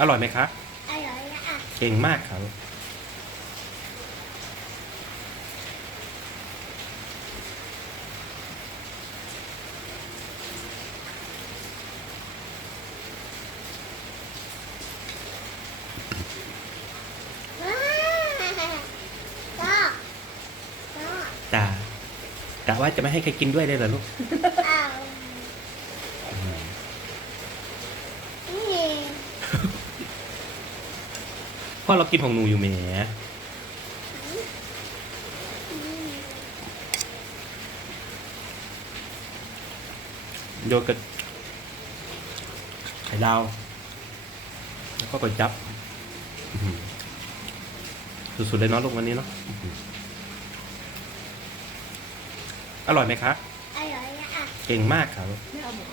อร่อยไหมคะอร่อยนะอะเก่งมากครับว้าวก็ก็จ้ากะว่าจะไม่ให้ใครกินด้วยเลยเหรอลูก เอานี่ พ่อเรากินของหนูอยู่แหมโยเกิร์ตไข่ดาว แล้วก็ก๋วยจั๊บอื้อหือสุดๆเลยเนาะลูกวันนี้เนาะอื้อหืออร่อยไหมคะ อร่อยนะอะ เก่งมากครับ ไม่เอาหมู